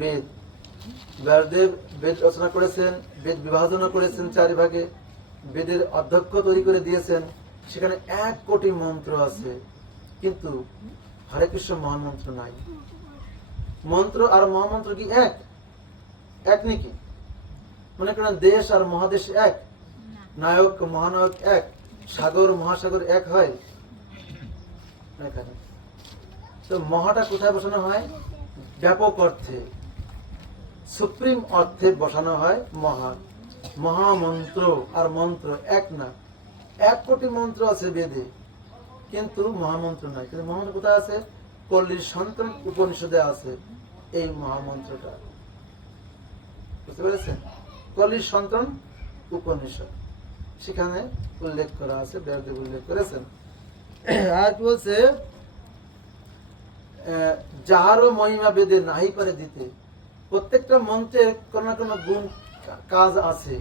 বেদ। ব্যাসদেব বেদ রচনা করেছেন, বেদ বিভাজন করেছেন 4 ভাগে, বেদের অধ্যক্ষ তৈরি করে দিয়েছেন। সেখানে 1 কোটি মন্ত্র আছে, কিন্তু হরে কৃষ্ণ মহামন্ত্র নাই। মন্ত্র আর মহামন্ত্র কি এক? এক নাকি? মনে করেন দেশ আর মহাদেশ এক, নায়ক মহানায়ক এক, সাগর মহাসাগর এক হয়? এখানে তো মহাটা কোথায় বসানো হয়? ব্যাপক অর্থে, সুপ্রিম অর্থে বসানো হয় মহা। মহামন্ত্র আর মন্ত্র এক না। 1 কোটি মন্ত্র আছে বেদে, কিন্তু মহামন্ত্র নাই। কিন্তু মহামন্ত্র কোথায় আছে? পল্লীর সন্তান উপনিষদে আছে এই মহামন্ত্রটা। বুঝতে পেরেছেন? পল্লীর সন্তান উপনিষদ, সেখানে উল্লেখ করা আছে, ব্যাসদেব উল্লেখ করেছেন। আর কি বলছে? যাহারও মহিমা বেদে নাহি পারে দিতে। প্রত্যেকটা মন্ত্রের কোন না কোন গুণ কাজ আছে,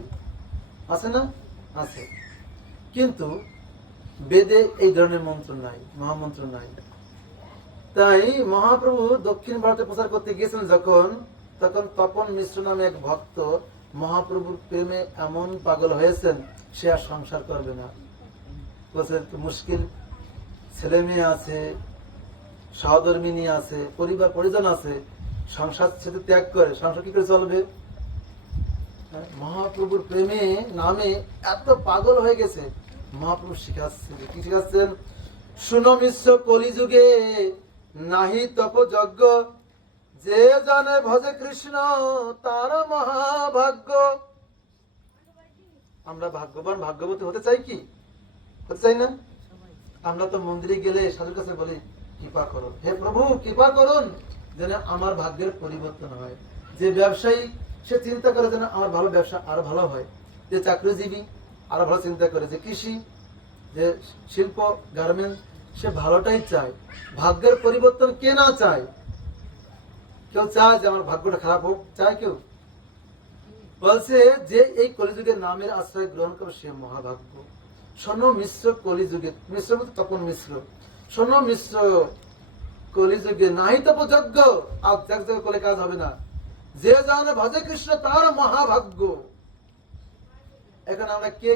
আছে না? আছে, কিন্তু বেদে এই ধরনের মন্ত্র নাই, মহামন্ত্র নাই। তাই মহাপ্রভু দক্ষিণ ভারতে প্রচার করতে গিয়েছেন যখন, তখন তপন মিশ্র নামে এক ভক্ত মহাপ্রভুর প্রেমে এমন পাগল হয়েছেন, সে আর সংসার করবে না। বলছে মুশকিল, ছেলে মেয়ে আছে, সহধর্মিনী আছে, পরিবার পরিজন আছে, সংসার সাথে ত্যাগ করে সংসার কি করে চলবে? মহাপ্রভুর প্রেমে নামে এত পাগল হয়ে গেছে। মহাপ্রভু শিখাচ্ছেন, কি শিখাচ্ছেন? শুনো মিশ্র কলিযুগে নাহি তপ যজ্ঞ, যে জনে ভজে কৃষ্ণ তার মহাভাগ্য। আমরা ভাগ্যবান ভাগ্যবতী হতে চাই কি? হতে চাই না? আমরা তো মন্দিরে গেলে সাধুর কাছে বলি, কৃপা করুন, হে প্রভু কৃপা করুন যেন আমার ভাগ্যের পরিবর্তন হয়। যে ব্যবসায়ী সে চিন্তা করে যেন আমার ভালো ব্যবসা আরো ভালো হয়, যে চাকরিজীবী আরো ভালো চিন্তা করে, যে কৃষি, যে শিল্প, গার্মেন্ট, সে ভালোটাই চায়। ভাগ্যের পরিবর্তন কে না চায়? কেউ চায় যে আমার ভাগ্যটা খারাপ হোক? চায় কেউ? বলছে যে এই কলিযুগের নামের আশ্রয় গ্রহণ করবে সে মহাভাগ্য। শোনো মিশ্র কলিযুগে, মিশ্র তপন মিশ্র, শোনো মিশ্র কলিযুগে নাহি তপ যজ্ঞ, আর যজ্ঞ করলে কাজ হবে না, যে জানে ভজে কৃষ্ণ তার মহাভাগ্য। এখন আমরা কে